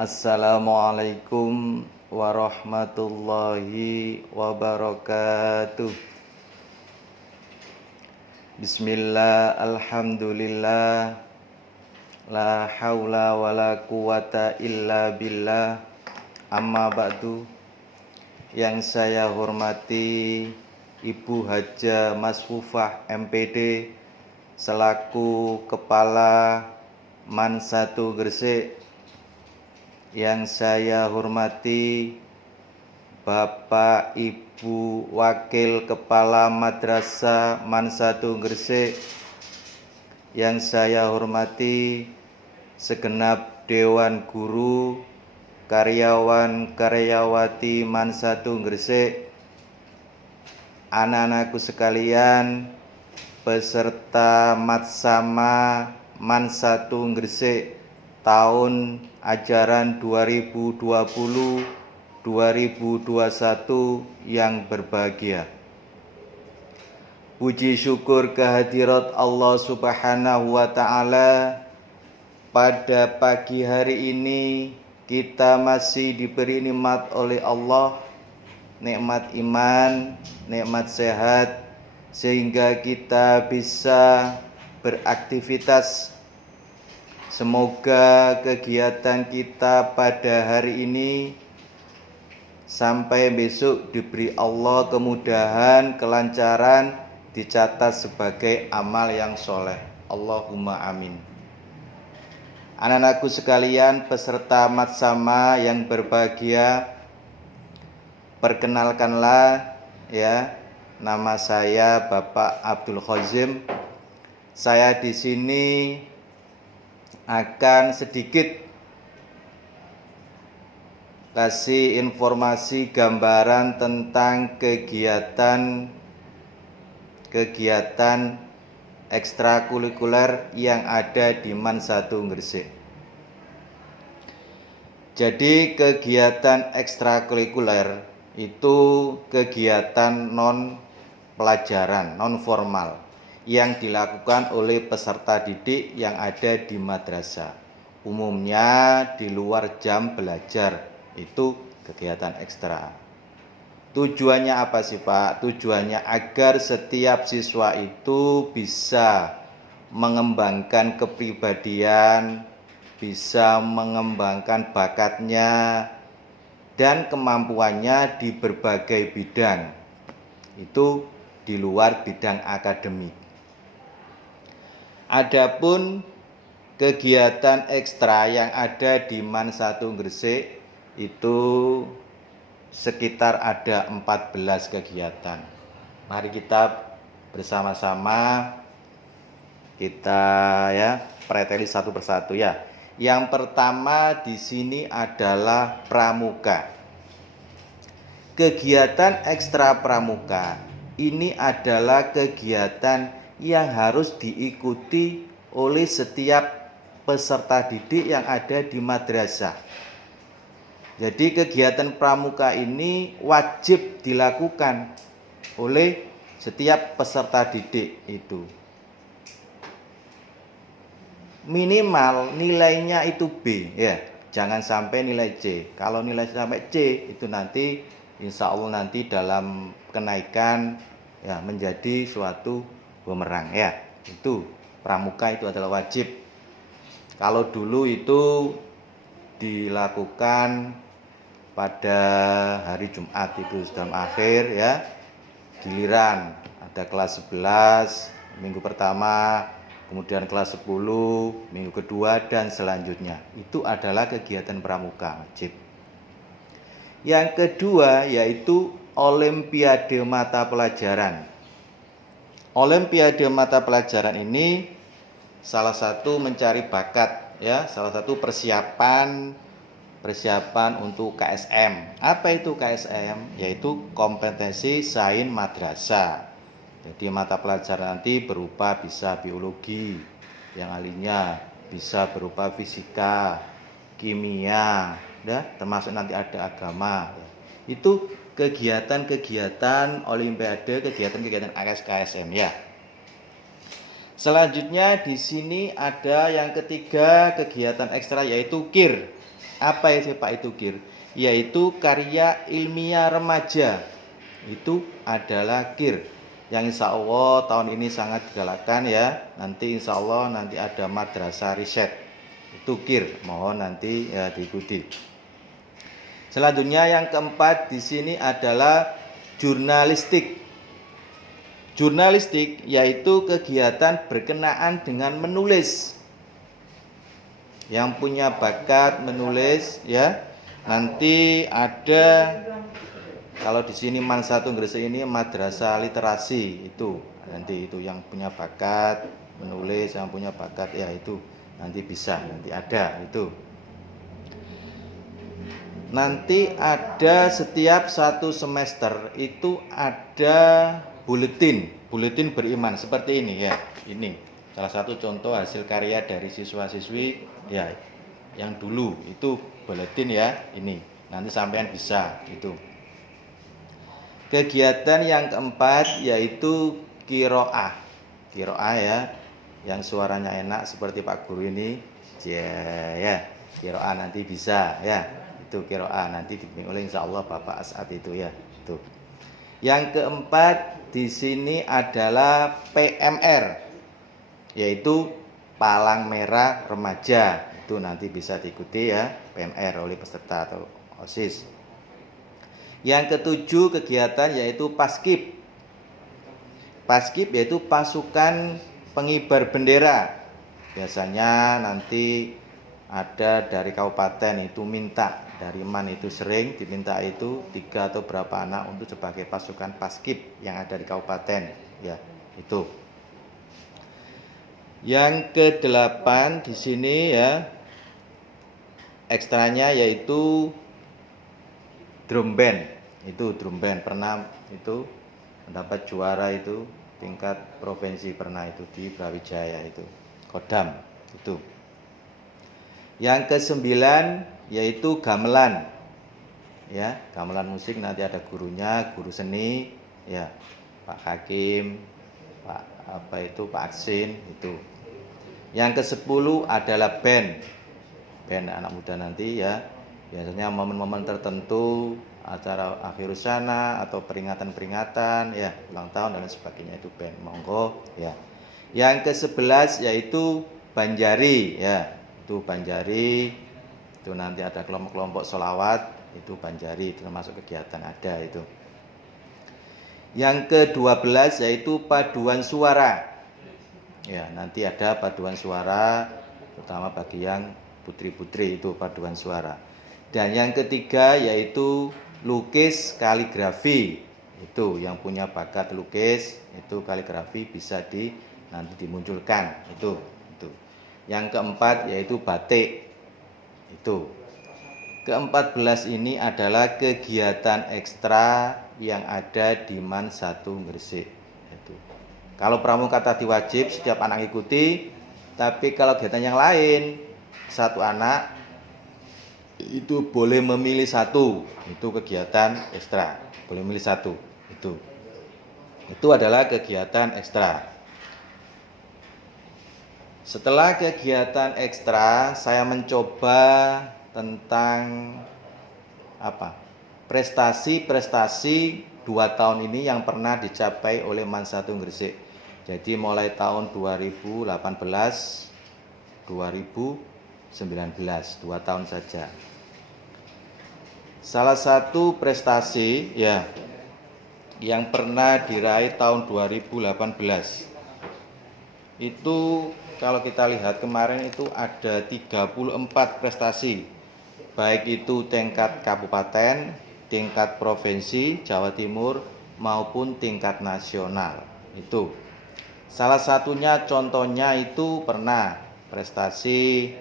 Assalamualaikum warahmatullahi wabarakatuh. Bismillah, alhamdulillah, la haula wala quwata illa billah. Amma ba'du. Yang saya hormati Ibu Haja Masfufah MPD selaku Kepala MAN 1 Gresik. Yang saya hormati Bapak Ibu Wakil Kepala Madrasah MAN 1 Gresik. Yang saya hormati segenap Dewan Guru, karyawan karyawati MAN 1 Gresik, anak-anakku sekalian, peserta Matsama MAN 1 Gresik tahun ajaran 2020-2021 yang berbahagia. Puji syukur kehadirat Allah Subhanahu wa Ta'ala, pada pagi hari ini kita masih diberi nikmat oleh Allah, nikmat iman, nikmat sehat, sehingga kita bisa beraktivitas. Semoga kegiatan kita pada hari ini sampai besok diberi Allah kemudahan, kelancaran, dicatat sebagai amal yang soleh. Allahumma amin. Anak-anakku sekalian, peserta Matsama yang berbahagia, perkenalkanlah ya, nama saya Bapak Abdul Khozim. Saya di sini akan sedikit kasih informasi gambaran tentang kegiatan ekstrakurikuler yang ada di MAN 1 Gresik. Jadi kegiatan ekstrakurikuler itu kegiatan non pelajaran, non formal yang dilakukan oleh peserta didik yang ada di madrasah. Umumnya di luar jam belajar, itu kegiatan ekstra. Tujuannya apa sih Pak? Tujuannya agar setiap siswa itu bisa mengembangkan kepribadian, bisa mengembangkan bakatnya dan kemampuannya di berbagai bidang. Itu di luar bidang akademik. Adapun kegiatan ekstra yang ada di MAN 1 Gresik itu sekitar ada 14 kegiatan. Mari kita bersama-sama kita ya preteli satu persatu ya. Yang pertama di sini adalah pramuka. Kegiatan ekstra pramuka ini adalah kegiatan yang harus diikuti oleh setiap peserta didik yang ada di madrasah. Jadi kegiatan pramuka ini wajib dilakukan oleh setiap peserta didik itu. Minimal nilainya itu B ya, jangan sampai nilai C. Kalau nilai sampai C itu nanti insya Allah nanti dalam kenaikan ya menjadi suatu bumerang ya. Itu pramuka itu adalah wajib. Kalau dulu itu dilakukan pada hari Jumat itu dalam akhir ya, giliran ada kelas 11 minggu pertama, kemudian kelas 10 minggu kedua dan selanjutnya. Itu adalah kegiatan pramuka wajib. Yang kedua yaitu Olimpiade mata pelajaran. Olimpiade mata pelajaran ini salah satu mencari bakat ya, salah satu persiapan untuk KSM. Apa itu KSM? Yaitu kompetensi sains madrasah. Jadi mata pelajaran nanti berupa bisa biologi, yang ahlinya bisa berupa fisika, kimia, ya, termasuk nanti ada agama. Itu kegiatan-kegiatan olimpiade, kegiatan-kegiatan KSM ya. Selanjutnya di sini ada yang ketiga kegiatan ekstra yaitu KIR. Apa itu Pak itu KIR? Yaitu karya ilmiah remaja. Itu adalah KIR. Yang insya Allah tahun ini sangat digalakkan ya. Nanti insya Allah nanti ada madrasah riset. Itu KIR. Mohon nanti ya diikuti. Selanjutnya yang keempat di sini adalah jurnalistik. Jurnalistik yaitu kegiatan berkenaan dengan menulis. Yang punya bakat menulis ya, nanti ada, kalau di sini Man 1 Gresik ini madrasah literasi, itu nanti itu yang punya bakat menulis, yang punya bakat ya itu nanti bisa, nanti ada itu. Nanti ada setiap satu semester itu ada buletin beriman seperti ini ya. Ini salah satu contoh hasil karya dari siswa-siswi ya, yang dulu itu buletin ya, ini nanti sampean bisa itu. Kegiatan yang keempat yaitu qiraah ya, yang suaranya enak seperti Pak Guru ini ya, qiraah nanti bisa ya, itu qiraah nanti dibimbing oleh insyaallah Bapak As'ad itu ya itu. Yang keempat di sini adalah PMR, yaitu palang merah remaja. Itu nanti bisa diikuti ya, PMR oleh peserta atau OSIS. Yang ketujuh kegiatan yaitu Paskib. Paskib yaitu pasukan pengibar bendera. Biasanya nanti ada dari kabupaten itu minta, dari Man itu sering diminta itu 3 atau berapa anak untuk sebagai pasukan Paskib yang ada di kabupaten ya, itu. Yang ke-8 di sini ya, ekstranya yaitu drum band. Itu drum band pernah itu mendapat juara itu tingkat provinsi, pernah itu di Brawijaya itu, Kodam itu. Yang ke-9 yaitu gamelan. Ya, gamelan musik nanti ada gurunya, guru seni ya, Pak Hakim, Pak Aksin itu. Yang ke-10 adalah band anak muda nanti ya. Biasanya momen-momen tertentu, acara akhir sana atau peringatan-peringatan ya, ulang tahun dan sebagainya, itu band monggo ya. Yang ke-11 yaitu banjari ya. Itu banjari, itu nanti ada kelompok-kelompok sholawat, itu banjari termasuk kegiatan ada itu. Yang ke-12 yaitu paduan suara. Ya, nanti ada paduan suara terutama bagi yang putri-putri, itu paduan suara. Dan yang ketiga yaitu lukis kaligrafi. Itu yang punya bakat lukis, itu kaligrafi bisa nanti dimunculkan itu. Yang keempat yaitu batik. Itu. Ke-14 ini adalah kegiatan ekstra yang ada di Man 1 Gresik. Itu. Kalau pramuka tadi wajib setiap anak ikuti, tapi kalau kegiatan yang lain satu anak itu boleh memilih satu, itu kegiatan ekstra, boleh memilih satu, itu adalah kegiatan ekstra. Setelah kegiatan ekstra, saya mencoba tentang prestasi 2 tahun ini yang pernah dicapai oleh Man 1 Gresik. Jadi mulai tahun 2018, 2019, 2 tahun saja. Salah satu prestasi ya yang pernah diraih tahun 2018 itu, kalau kita lihat kemarin itu ada 34 prestasi, baik itu tingkat kabupaten, tingkat provinsi Jawa Timur maupun tingkat nasional. Itu salah satunya, contohnya itu pernah prestasi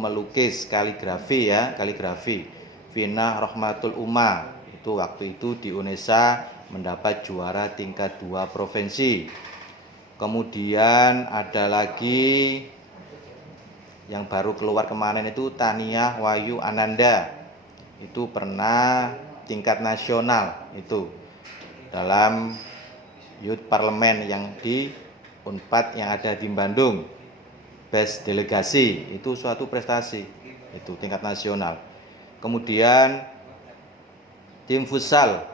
melukis kaligrafi ya, kaligrafi Finah Rahmatul Umma. Itu waktu itu di UNESA mendapat juara tingkat 2 provinsi. Kemudian ada lagi yang baru keluar kemarin itu Taniah Wahyu Ananda. Itu pernah tingkat nasional itu dalam Youth Parlemen yang di Unpad yang ada di Bandung. best delegasi, itu suatu prestasi, itu tingkat nasional. Kemudian tim futsal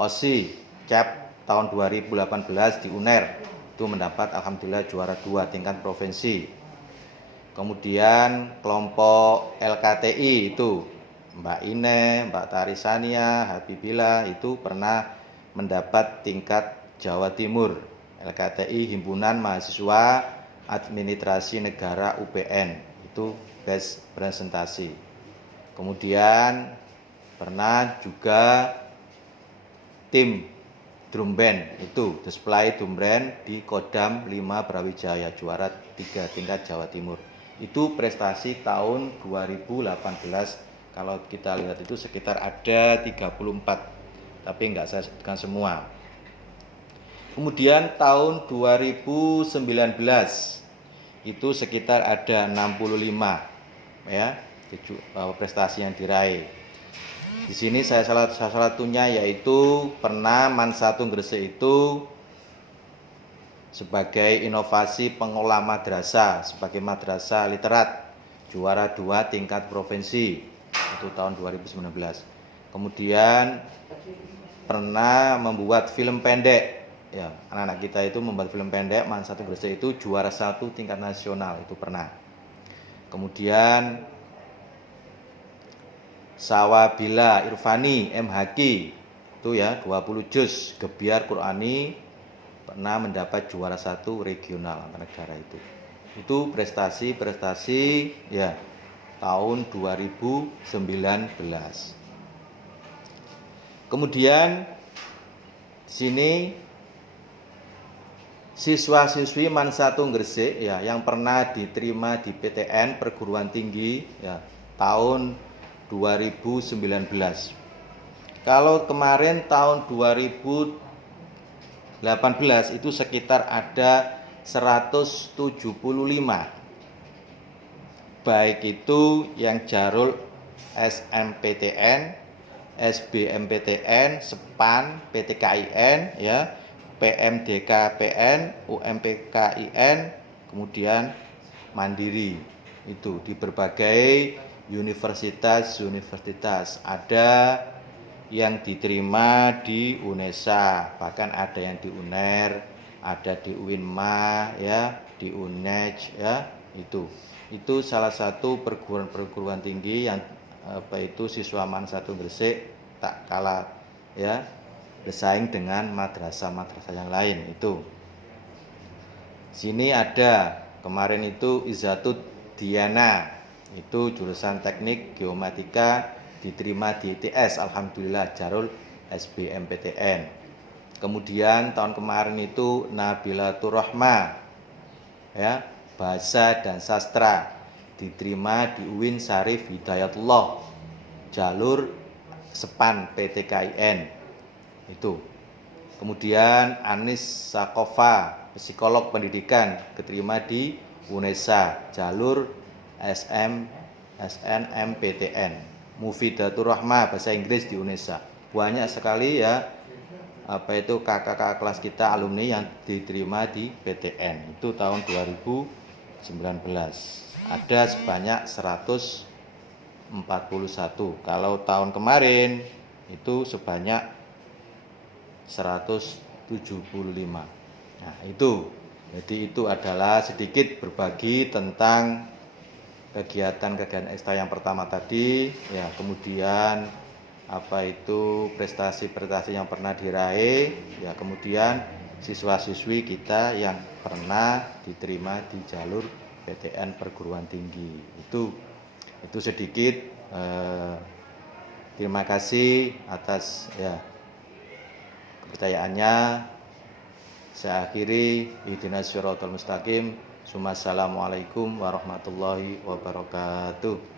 OSI CAP tahun 2018 di UNER itu mendapat alhamdulillah juara 2 tingkat provinsi. Kemudian kelompok LKTI itu Mbak Ine, Mbak Tarisania, Habibila itu pernah mendapat tingkat Jawa Timur. LKTI Himpunan Mahasiswa Administrasi Negara UPN itu best presentasi. Kemudian pernah juga tim drum band itu display drum band di Kodam 5 Brawijaya juara 3 tingkat Jawa Timur. Itu prestasi tahun 2018. Kalau kita lihat itu sekitar ada 34, tapi enggak saya sebutkan semua. Kemudian tahun 2019 itu sekitar ada 65 ya prestasi yang diraih. Di sini salah satunya yaitu pernah Man1 Gresik itu sebagai inovasi pengelola madrasah, sebagai madrasah literat, juara 2 tingkat provinsi itu tahun 2019. Kemudian pernah membuat film pendek, ya anak-anak kita itu membuat film pendek, Man1 Gresik itu juara 1 tingkat nasional itu pernah. Kemudian Sawabila Irfani MHQ itu ya 20 juz Gebiar Qurani pernah mendapat juara 1 regional antar negara itu. Itu prestasi ya tahun 2019. Kemudian sini siswa-siswi Man1 Gresik ya yang pernah diterima di PTN perguruan tinggi ya tahun 2019. Kalau kemarin tahun 2018 itu sekitar ada 175. Baik itu yang jalur SMPTN, SBMPTN, SEPAN, PTKIN ya, PMDKPN, UMPKIN, kemudian mandiri. Itu di berbagai universitas ada yang diterima di UNESA, bahkan ada yang di UNER, ada di UINMA ya, di UNEJ ya, itu salah satu perguruan tinggi yang itu siswa Man1 Gresik tak kalah ya bersaing dengan madrasah-madrasah yang lain itu. Sini ada kemarin itu Izzatud Diana, itu jurusan teknik geomatika diterima di ITS alhamdulillah jalur SBMPTN. Kemudian tahun kemarin itu Nabilatur Rahma ya bahasa dan sastra diterima di UIN Syarif Hidayatullah jalur SEPAN PTKIN itu. Kemudian Anis Sakofa psikolog pendidikan keterima di UNESA jalur SNMPTN. Mufidatur Rahma bahasa Inggris di UNESA. Banyak sekali ya kakak-kakak kelas kita alumni yang diterima di PTN itu tahun 2019. Ada sebanyak 141. Kalau tahun kemarin itu sebanyak 175. Nah, itu. Jadi itu adalah sedikit berbagi tentang kegiatan ekstra yang pertama tadi ya, kemudian prestasi yang pernah diraih ya, kemudian siswa-siswi kita yang pernah diterima di jalur PTN perguruan tinggi itu sedikit. Terima kasih atas ya kepercayaannya. Saya akhiri, ihdinas siratal mustaqim. Assalamualaikum warahmatullahi wabarakatuh.